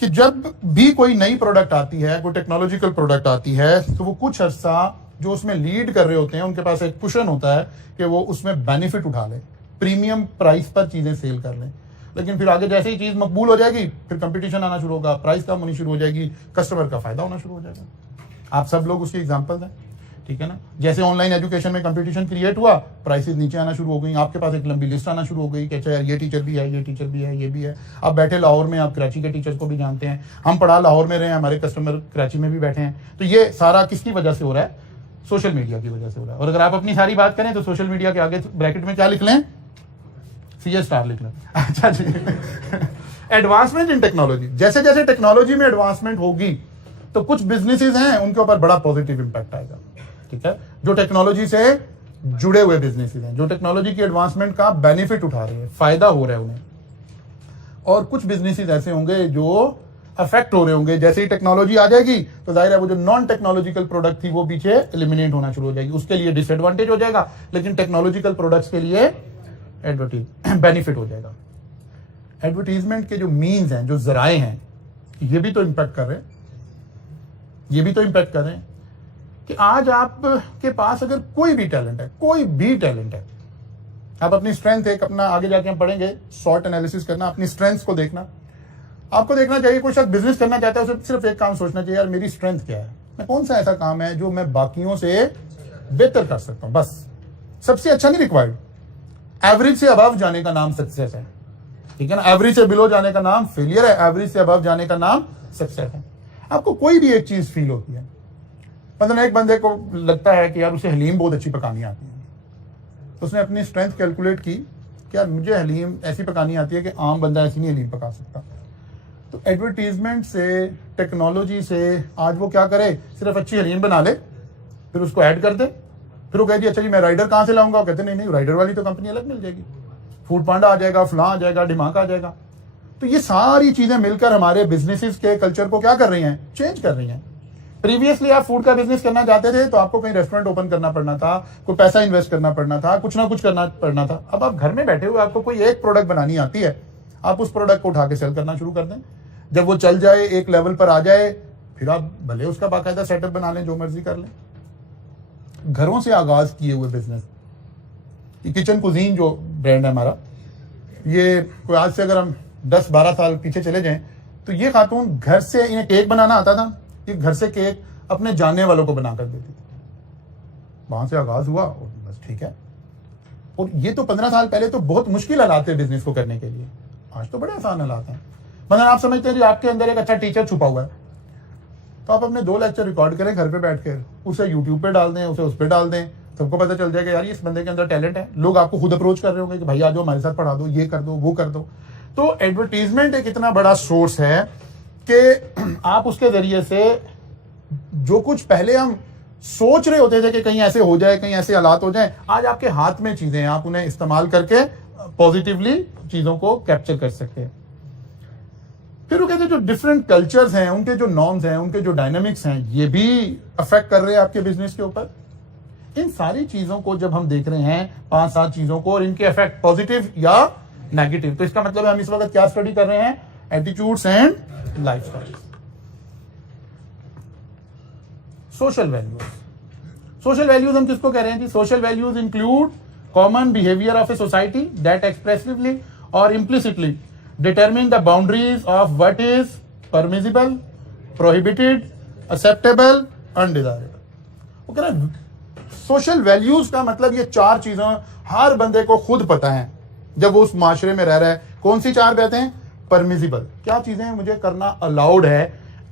कि जब भी कोई नई प्रोडक्ट आती है, कोई टेक्नोलॉजिकल प्रोडक्ट आती है, तो वो कुछ अर्सा जो उसमें लीड कर रहे होते हैं उनके पास एक कुशन होता है कि वो उसमें बेनिफिट उठा लें, प्रीमियम प्राइस पर चीजें सेल कर लें। लेकिन फिर आगे जैसे ही चीज मकबूल हो जाएगी फिर कंपटीशन आना शुरू होगा, प्राइस कम होनी शुरू हो जाएगी, कस्टमर का फायदा होना शुरू हो जाएगा। आप सब लोग उसके एग्जाम्पल हैं, ठीक है ना। जैसे ऑनलाइन एजुकेशन में कंपटीशन क्रिएट हुआ, प्राइसेस नीचे आना शुरू हो गई, आपके पास एक लंबी लिस्ट आना शुरू हो गई कि अच्छा यार ये टीचर भी है, ये टीचर भी है, ये भी है। आप बैठे लाहौर में, आप कराची के टीचर्स को भी जानते हैं, हम पढ़ा लाहौर में रहे हैं, हमारे कस्टमर कराची में भी बैठे हैं। तो ये सारा किसकी वजह से हो रहा है, सोशल मीडिया की वजह से हो रहा है। और अगर आप अपनी सारी बात करें तो सोशल मीडिया के आगे ब्रैकेट में क्या लिख लें, CS स्टार लिख लें। अच्छा जी। एडवांसमेंट इन टेक्नोलॉजी, जैसे जैसे टेक्नोलॉजी में एडवांसमेंट होगी तो कुछ बिजनेसेस हैं उनके ऊपर बड़ा पॉजिटिव इंपैक्ट आएगा, ठीक है। जो टेक्नोलॉजी से जुड़े हुए बिजनेसेस हैं, जो टेक्नोलॉजी की एडवांसमेंट का बेनिफिट उठा रहे हैं, फायदा हो रहा है उन्हें। और कुछ बिजनेसेस ऐसे होंगे जो अफेक्ट हो रहे होंगे। जैसे ही टेक्नोलॉजी आ जाएगी तो जाहिर है वो जो नॉन टेक्नोलॉजिकल प्रोडक्ट थी वो पीछे एलिमिनेट होना शुरू हो जाएगी, उसके लिए डिसएडवांटेज हो जाएगा, लेकिन टेक्नोलॉजिकल प्रोडक्ट्स के लिए बेनिफिट हो जाएगा। एडवर्टीजमेंट के जो मीन्स हैं, जो जराए हैं, ये भी तो इम्पैक्ट कर रहे हैं, कि आज आपके पास अगर कोई भी टैलेंट है, आप अपनी स्ट्रेंथ एक अपना, आगे जाके हम पढ़ेंगे सॉर्ट एनालिसिस करना, अपनी स्ट्रेंथ्स को देखना। आपको देखना चाहिए कोई शख्स बिजनेस करना चाहता है, उसे सिर्फ एक काम सोचना चाहिए, यार मेरी स्ट्रेंथ क्या है, मैं कौन सा ऐसा काम है जो मैं बाकियों से बेहतर कर सकता हूं। बस सबसे अच्छा नहीं रिक्वायर्ड, एवरेज से अबव जाने का नाम सक्सेस है, ठीक है ना। एवरेज से बिलो जाने का नाम फेलियर है, एवरेज से अबव जाने का नाम सक्सेस है। आपको कोई भी एक चीज फील होती है, मतलब एक बंदे को लगता है कि यार उसे हलीम बहुत अच्छी पकानी आती है, तो उसने अपनी स्ट्रेंथ कैलकुलेट की कि यार मुझे हलीम ऐसी पकानी आती है कि आम बंदा ऐसी नहीं हलीम पका सकता। तो एडवर्टीजमेंट से, टेक्नोलॉजी से आज वो क्या करे, सिर्फ अच्छी हलीम बना ले, फिर उसको ऐड कर दे, फिर वो कह दी अच्छा जी मैं राइडर कहाँ से लाऊंगा, कहते नहीं राइडर वाली तो कंपनी अलग मिल जाएगी, फूड पांडा आ जाएगा, फलां आ जाएगा, डिमाक आ जाएगा। तो ये सारी चीजें मिलकर हमारे बिजनेसेस के कल्चर को क्या कर रही हैं, चेंज कर रही हैं। प्रीवियसली आप फूड का बिजनेस करना चाहते थे तो आपको कहीं रेस्टोरेंट ओपन करना पड़ना था, कोई पैसा इन्वेस्ट करना पड़ना था, कुछ ना कुछ करना पड़ना था। अब आप घर में बैठे हुए आपको कोई एक प्रोडक्ट बनानी आती है, आप उस प्रोडक्ट को उठा के सेल करना शुरू कर दें। जब वो चल जाए, एक लेवल पर आ जाए, फिर आप भले उसका बाकायदा सेटअप बना लें, जो मर्जी कर लें। घरों से आगाज किए हुए बिजनेस, किचन कुजीन जो ब्रांड है हमारा, ये कोई आज से अगर हम 10-12 साल पीछे चले जाएं तो ये खातून घर से, इन्हें केक बनाना आता था, ये घर से केक अपने जानने वालों को बनाकर देती थी। वहां से आगाज हुआ और बस ठीक है। और ये तो 15 साल पहले तो बहुत मुश्किल हालात थे बिजनेस को करने के लिए, आज तो बड़े आसान हालात हैं। मतलब आप समझते हैं आपके अंदर एक अच्छा टीचर छुपा हुआ है, तो आप अपने 2 लेक्चर रिकॉर्ड करें घर पे बैठकर, उसे यूट्यूब पे डाल दें, उसे उस पर डाल दें, सबको पता चल जाएगा यार इस बंदे के अंदर टैलेंट है। लोग आपको खुद अप्रोच कर रहे होंगे कि भाई आ जाओ हमारे साथ पढ़ा दो, ये कर दो, वो कर दो। तो एडवर्टीजमेंट एक इतना बड़ा सोर्स है कि आप उसके जरिए से जो कुछ पहले हम सोच रहे होते थे कि कहीं ऐसे हो जाए, कहीं ऐसे हालात हो जाए, आज आपके हाथ में चीजें हैं, आप उन्हें इस्तेमाल करके पॉजिटिवली चीजों को कैप्चर कर सकते हैं। फिर वो कहते हैं जो डिफरेंट कल्चर्स हैं, उनके जो नॉर्म्स हैं, उनके जो डायनामिक्स हैं, ये भी अफेक्ट कर रहे हैं आपके बिजनेस के ऊपर। इन सारी चीजों को जब हम देख रहे हैं, 5-7 चीजों को, और इनके इफेक्ट पॉजिटिव या नेगेटिव, तो इसका मतलब हम इस वक्त क्या स्टडी कर रहे हैं, attitudes and lifestyle. Social values, social values हम किसको कह रहे हैं जी? Social values include common behaviour of a society that expressively or implicitly determine the boundaries of what is permissible, prohibited, acceptable, undesirable। वो कह रहे हैं सोशल वैल्यूज का मतलब ये 4 चीजें हर बंदे को खुद पता है जब वो उस माशरे में रह रहा है। कौन सी 4 कहते हैं? परमिसिबल, क्या चीजें मुझे करना अलाउड है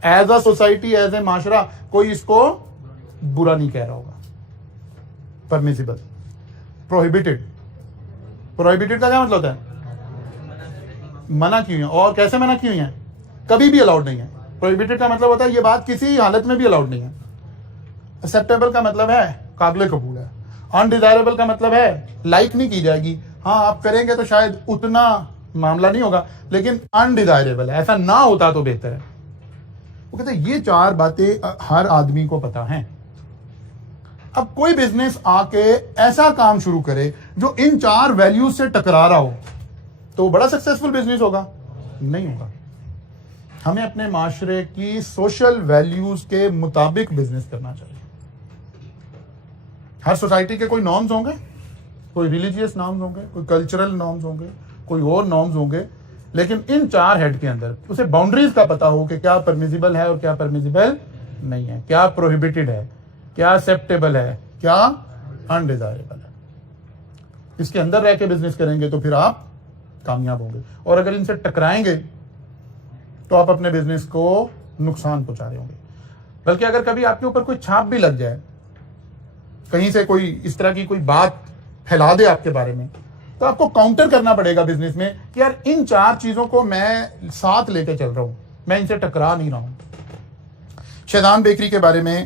as a society, as a माशरा, कोई इसको बुरा नहीं कह रहा होगा, परमिसिबल। प्रोहिबिटेड, प्रोहिबिटेड का क्या मतलब होता है? मना की हुई है। और कैसे मना की हुई है? कभी भी अलाउड नहीं है। प्रोहिबिटेड का मतलब होता है ये बात किसी हालत में भी अलाउड नहीं है। एक्सेप्टेबल का मतलब है काबिल कबूल है। अनडिजायरेबल का मतलब है लाइक नहीं की जाएगी, हाँ आप करेंगे तो शायद उतना मामला नहीं होगा, लेकिन अनडिजायरेबल है, ऐसा ना होता तो बेहतर है। वो कहते हैं ये 4 बातें हर आदमी को पता है। अब कोई बिजनेस आके ऐसा काम शुरू करे जो इन 4 वैल्यूज से टकरा रहा हो, तो बड़ा सक्सेसफुल बिजनेस होगा? नहीं होगा। हमें अपने माशरे की सोशल वैल्यूज के मुताबिक बिजनेस करना चाहिए। हर सोसाइटी के कोई नॉर्म्स होंगे, कोई रिलीजियस नॉर्म्स होंगे, कोई कल्चरल नॉर्म्स होंगे, कोई और नॉर्म्स होंगे, लेकिन इन 4 हेड के अंदर उसे बाउंड्रीज का पता हो कि क्या परमिसिबल है और क्या परमिसिबल नहीं है, क्या प्रोहिबिटेड है, क्या एक्सेप्टेबल है, क्या अनडिजायरेबल है। इसके अंदर रह के बिजनेस करेंगे तो फिर आप कामयाब होंगे, और अगर इनसे टकराएंगे तो आप अपने बिजनेस को नुकसान पहुंचा रहे होंगे। बल्कि अगर कभी आपके ऊपर कोई छाप भी लग जाए, कहीं से कोई इस तरह की कोई बात फैला दे आपके बारे में, तो आपको काउंटर करना पड़ेगा बिजनेस में कि यार इन 4 चीजों को मैं साथ लेके चल रहा हूं, मैं इनसे टकरा नहीं रहा हूं। शैजान बेकरी के बारे में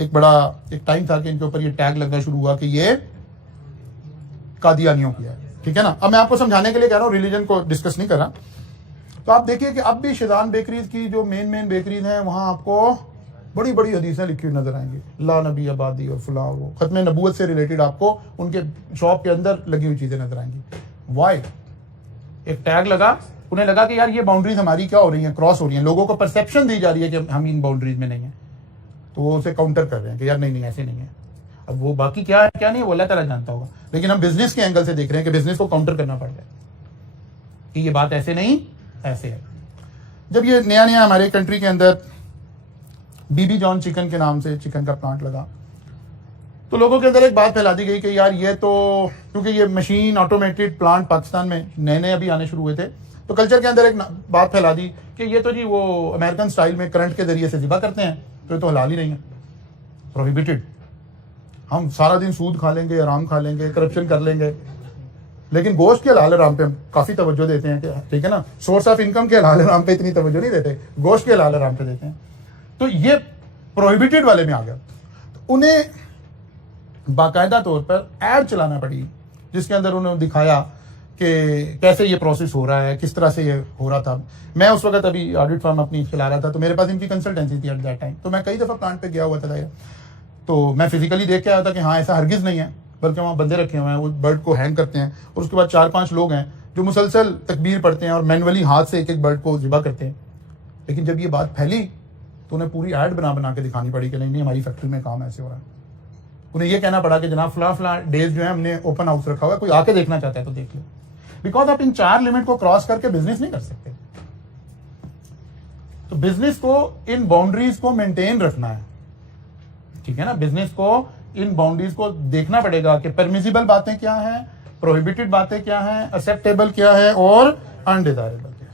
एक टाइम था कि इनके ऊपर ये टैग लगना शुरू हुआ कि ये कादियानियों की है, ठीक है ना। अब मैं आपको समझाने के लिए कह रहा हूं, रिलीजन को डिस्कस नहीं कर रहा। तो आप देखिए कि अब भी शैजान बेकरीज की जो मेन बेकरीज हैं, वहां आपको बड़ी बड़ी हदीसें लिखी हुई नजर आएंगी, ला नबी आबादी और फुला, वो खत्म नबूवत से रिलेटेड आपको उनके शॉप के अंदर लगी हुई चीजें नजर आएंगी। वाई? एक टैग लगा, उन्हें लगा कि यार ये बाउंड्रीज हमारी क्या हो रही हैं, क्रॉस हो रही हैं, लोगों को परसेप्शन दी जा रही है कि हम इन बाउंड्रीज में नहीं है, तो वो उसे काउंटर कर रहे हैं कि यार नहीं ऐसे नहीं है। अब वो बाकी क्या है क्या नहीं वो अल्लाह ताला जानता होगा, लेकिन हम बिजनेस के एंगल से देख रहे हैं कि बिजनेस को काउंटर करना पड़ रहा है कि ये बात ऐसे नहीं ऐसे है। जब ये नया हमारे कंट्री के अंदर बीबी जॉन चिकन के नाम से चिकन का प्लांट लगा, तो लोगों के अंदर एक बात फैला दी गई कि यार ये तो, क्योंकि ये मशीन ऑटोमेटेड प्लांट पाकिस्तान में नए अभी आने शुरू हुए थे, तो कल्चर के अंदर एक बात फैला दी कि ये तो जी वो अमेरिकन स्टाइल में करंट के जरिए से ज़िबा करते हैं, तो ये तो हलाल ही नहीं है, प्रोहिबिटेड। हम सारा दिन सूद खा लेंगे, आराम खा लेंगे, करप्शन कर लेंगे, लेकिन गोश्त के हलाल हराम पे हम काफ़ी तवज्जो देते हैं कि ठीक है ना, सोर्स ऑफ इनकम के हलाल हराम पे इतनी तवज्जो नहीं देते, गोश्त के हलाल हराम पे देते हैं। तो ये प्रोहिबिटेड वाले में आ गया। तो उन्हें बाकायदा तौर पर ऐड चलाना पड़ी जिसके अंदर उन्होंने दिखाया कि कैसे ये प्रोसेस हो रहा है, किस तरह से ये हो रहा था। मैं उस वक्त अभी ऑडिट फर्म अपनी चला रहा था, तो मेरे पास इनकी कंसल्टेंसी थी एट दैट टाइम। तो मैं कई दफ़ा प्लांट पे गया हुआ था, तो मैं फिजिकली देख के आया था कि हाँ ऐसा हरगिज़ नहीं है, बल्कि वहाँ बंदे रखे हुए हैं, वो बर्ड को हैंग करते हैं और उसके बाद 4-5 लोग हैं जो मुसलसल तकबीर पढ़ते हैं और मैनुअली हाथ से एक एक बर्ड को ज़िबा करते हैं। लेकिन जब ये बात फैली तो उन्हें पूरी ऐड बना के दिखानी पड़ी कि नहीं हमारी फैक्ट्री में काम ऐसे हो रहा है। उन्हें ये कहना पड़ा कि जनाब फला डेज जो है हमने ओपन हाउस रखा हुआ है, कोई आके देखना चाहता है तो देख लो। बिकॉज आप इन 4 लिमिट को क्रॉस करके बिजनेस नहीं कर सकते। तो बिजनेस को इन बाउंड्रीज को मेंटेन रखना है, ठीक है ना। बिजनेस को इन बाउंड्रीज को देखना पड़ेगा कि परमिसिबल बातें क्या हैं, प्रोहिबिटेड बातें क्या हैं, एक्सेप्टेबल क्या है और अनडिजायरेबल क्या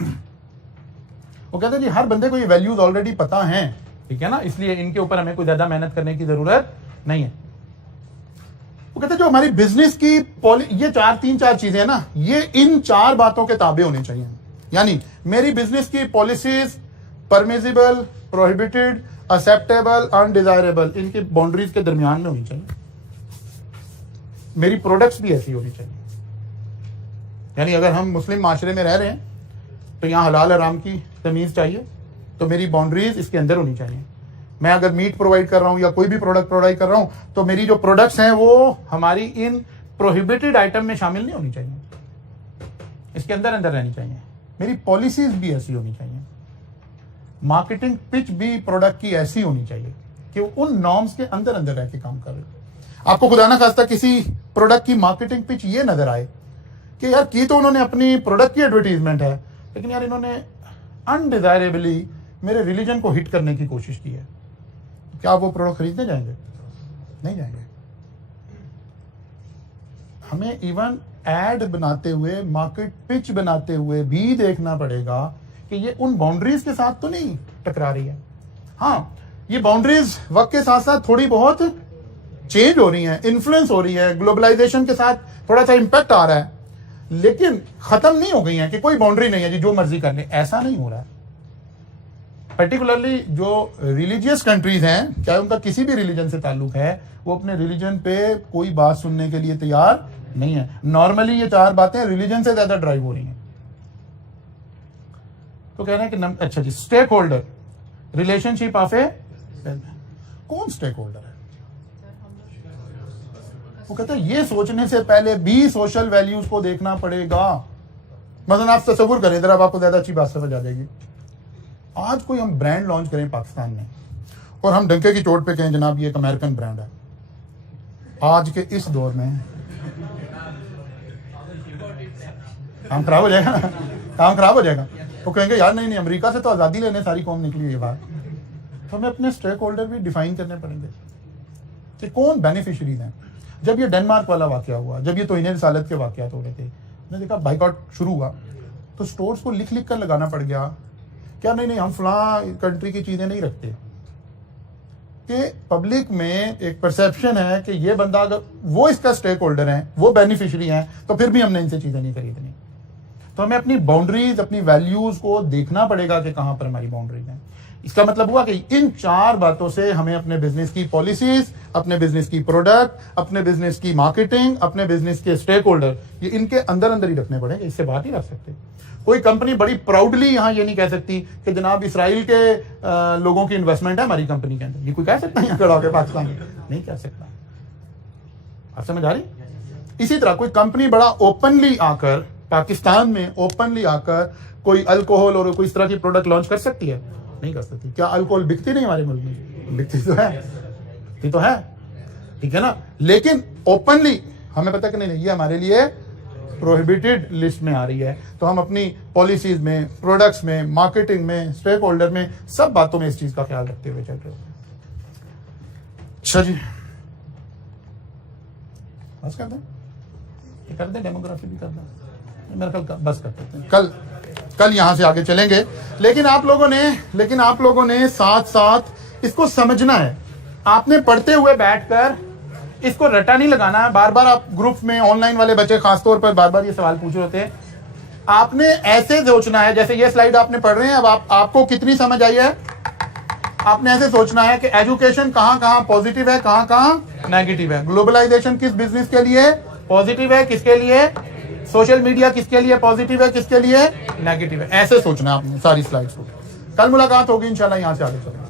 है। वो कहते हैं जी हर बंदे को ये वैल्यूज ऑलरेडी पता हैं, ठीक है ना, इसलिए इनके ऊपर हमें कोई ज्यादा मेहनत करने की जरूरत नहीं है। वो कहते हैं जो हमारी बिजनेस की ये 3-4 चीजें हैं ना, ये इन 4 बातों के ताबे होने चाहिए। यानी मेरी बिजनेस की policies permissible, prohibited, acceptable, undesirable, इनके बाउंड्रीज के दरमियान में होनी चाहिए। मेरी प्रोडक्ट्स भी ऐसी होनी चाहिए। यानी अगर हम मुस्लिम माशरे में रह रहे हैं तो यहाँ हलाल हराम की तमीज चाहिए, तो मेरी बाउंड्रीज इसके अंदर होनी चाहिए। मैं अगर मीट प्रोवाइड कर रहा हूं या कोई भी प्रोडक्ट प्रोवाइड कर रहा हूं तो मेरी जो प्रोडक्ट्स हैं वो हमारी इन प्रोहिबिटेड आइटम में शामिल नहीं होनी चाहिए, इसके अंदर अंदर रहनी चाहिए। मेरी पॉलिसीज भी ऐसी होनी चाहिए। मार्केटिंग पिच भी प्रोडक्ट की ऐसी होनी चाहिए कि उन नॉर्म्स के अंदर अंदर रह के काम कर रहे। आपको खुदा ना खास्ता किसी प्रोडक्ट की मार्केटिंग पिच ये नजर आए कि यार की तो उन्होंने अपनी प्रोडक्ट की एडवर्टीजमेंट है, लेकिन यार इन्होंने अनडिजायरेबली मेरे रिलीजन को हिट करने की कोशिश की है, क्या आप वो प्रोडक्ट खरीदने जाएंगे? नहीं जाएंगे। हमें इवन एड बनाते हुए, मार्केट पिच बनाते हुए भी देखना पड़ेगा कि ये उन बाउंड्रीज के साथ तो नहीं टकरा रही है। हाँ, ये बाउंड्रीज वक्त के साथ साथ थोड़ी बहुत चेंज हो रही हैं, इन्फ्लुएंस हो रही है, ग्लोबलाइजेशन के साथ थोड़ा सा इंपैक्ट आ रहा है, लेकिन खत्म नहीं हो गई है कि कोई बाउंड्री नहीं है जी जो मर्जी कर ले, ऐसा नहीं हो रहा है। पर्टिकुलरली जो रिलीजियस कंट्रीज हैं, चाहे उनका किसी भी रिलीजन से ताल्लुक है, वो अपने रिलीजन पे कोई बात सुनने के लिए तैयार नहीं है। नॉर्मली ये 4 बातें रिलीजन से ज्यादा ड्राइव हो रही हैं। तो कह रहे हैं कि अच्छा जी, स्टेक होल्डर, रिलेशनशिप ऑफ ए, कौन स्टेक होल्डर है? वो कहते हैं ये सोचने से पहले भी सोशल वैल्यूज को देखना पड़ेगा। मतलब आप तस्वुर करें जरा, आपको ज्यादा अच्छी बात समझ आ जाएगी। आज कोई हम ब्रांड लॉन्च करें पाकिस्तान में और हम डंके की चोट पे कहें जनाब ये एक अमेरिकन ब्रांड है, आज के इस दौर में काम खराब हो जाएगा ना, काम खराब हो जाएगा। तो कहेंगे यार नहीं अमेरिका से तो आज़ादी लेने सारी कौम निकली हुई है बात। तो हमें अपने स्टेक होल्डर भी डिफाइन करने पड़ेंगे कि कौन बेनिफिशरीज हैं। जब ये डेनमार्क वाला वाकया हुआ, जब ये तौहीन रिसालत के वाकयात हो रहे थे, मैंने देखा बाइकआउट शुरू हुआ तो स्टोर्स को लिख कर लगाना पड़ गया क्या नहीं हम फलां कंट्री की चीजें नहीं रखते। कि पब्लिक में एक परसेप्शन है कि ये बंदा अगर वो इसका स्टेक होल्डर है, वो बेनिफिशियरी है, तो फिर भी हमने इनसे चीजें नहीं खरीदनी। तो हमें अपनी बाउंड्रीज, अपनी वैल्यूज को देखना पड़ेगा कि कहां पर हमारी बाउंड्रीज हैं। इसका मतलब हुआ कि इन 4 बातों से हमें अपने बिजनेस की पॉलिसीज, अपने बिजनेस की प्रोडक्ट, अपने बिजनेस की मार्केटिंग, अपने बिजनेस के स्टेक होल्डर, ये इनके अंदर अंदर ही रखने पड़ेंगे, इससे बाहर नहीं रख सकते। कोई कंपनी बड़ी प्राउडली यहाँ ये नहीं कह सकती कि जनाब इसराइल के लोगों की इन्वेस्टमेंट है हमारी कंपनी के अंदर। ये कोई कह सकता है यहाँ खड़ा होकर पाकिस्तान में? नहीं कह सकता। आप समझ आ रही? इसी तरह कोई कंपनी बड़ा ओपनली आकर पाकिस्तान में ओपनली आकर कोई अल्कोहल और कोई इस तरह की प्रोडक्ट लॉन्च कर सकती है? नहीं कर सकती। क्या अल्कोहल बिकती नहीं हमारे मुल्क में? बिकती तो है, बिकती तो है, ठीक है ना। लेकिन ओपनली हमें पता कि नहीं ये हमारे लिए प्रोहिबिटेड लिस्ट में आ रही है, तो हम अपनी पॉलिसीज में, प्रोडक्ट्स में, मार्केटिंग में, स्टेक होल्डर में, सब बातों में इस चीज का ख्याल रखते हुए चल रहे हो। अच्छा जी, बस कर दें, डेमोग्राफी भी कर दें, मेरा कल बस कर देते हैं, कल यहां से आगे चलेंगे। लेकिन आप लोगों ने साथ साथ इसको समझना है आपने पढ़ते हुए बैठकर इसको रटा नहीं लगाना है। बार बार आप ग्रुप में ऑनलाइन वाले बच्चे खासतौर पर बार बार ये सवाल पूछ रहे होते हैं। आपने ऐसे सोचना है, जैसे ये स्लाइड आपने पढ़ रहे हैं, अब आपको कितनी समझ आई है? आपने ऐसे सोचना है कि एजुकेशन कहां कहां पॉजिटिव है, कहां कहां नेगेटिव है। ग्लोबलाइजेशन किस बिजनेस के लिए पॉजिटिव है, किसके लिए? सोशल मीडिया किसके लिए पॉजिटिव है, किसके लिए नेगेटिव है? ऐसे सोचना है आपने सारी स्लाइड्स को। कल मुलाकात होगी इंशाल्लाह, यहां से आगे चलेंगे।